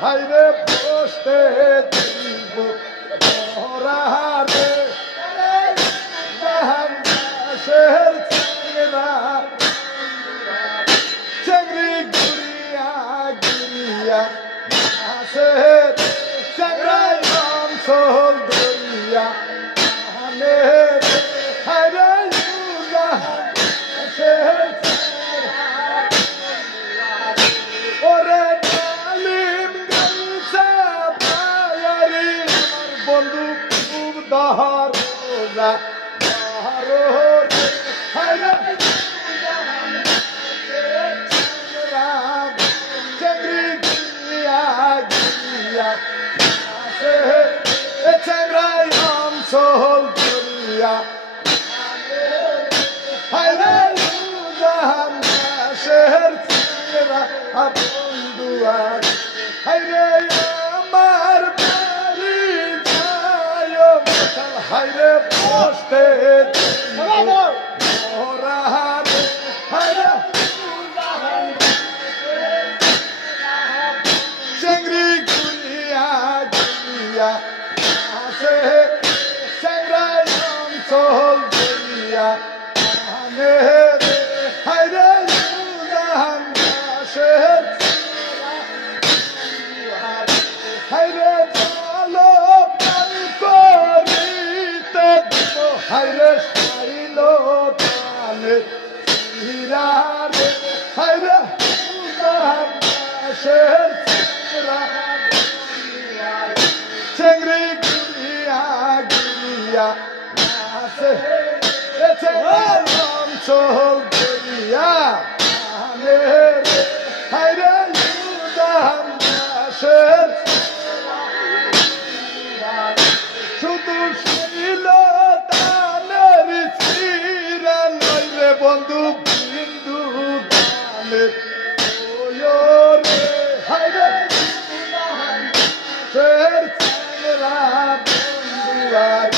হাইরে বসতে দিব মরারে জাহান দাসের চেংরা চেংরি গুড়িয়া গুড়িয়া দাসের চেংরায় অঞ্চল দরিয়া হাইরে জাহান দাসের ওরে ডালিম গাইছে পায়ারি আমার বন্ধু খুব দহর রোজা দহর হাইরে রাম চেংরি গিয়া গিয়া চেংরাই অঞ্চল দরিয়া হাইরে জাহান দাসের চেংরা বন্ধুয়ার হাইরে আমার বাড়ি যায় মশাল হাইরে বসতে মরার হাইরে চেংরি গুড়িয়া গুড়িয়া আসে চেংরাই অঞ্চল দরিয়া হাইরে জাহান দাসের হাইরে চলো প্রাণ করিতে দিব হাইরে সাইল টানে হিরারে হাইরে জাহান দাসের চেংরি গুড়িয়া গুড়িয়া আসে অঞ্চল দরিয়া হাইরে জাহান দাসের শুধু শৈল দানের চিরা নইলে বন্ধু বিন্দু দানের রে হাইরে শের চেংরা বন্ধুয়ার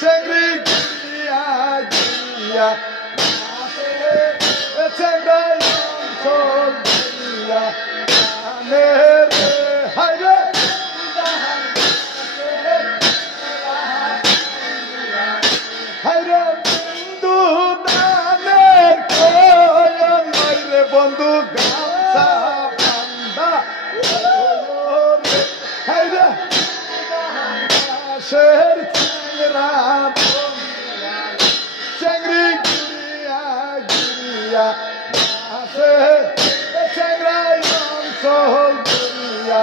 চেংরি গিয়া গিয়া চেংরাই অঞ্চল দরিয়া হাইরে হাইরে বন্ধু দানের কয়ন নইলে বন্ধু গামছা বান্দা হাইরে দাসের চেংরা চেংরি গুড়িয়া গুড়িয়া আসে চেংরাই অঞ্চল দরিয়া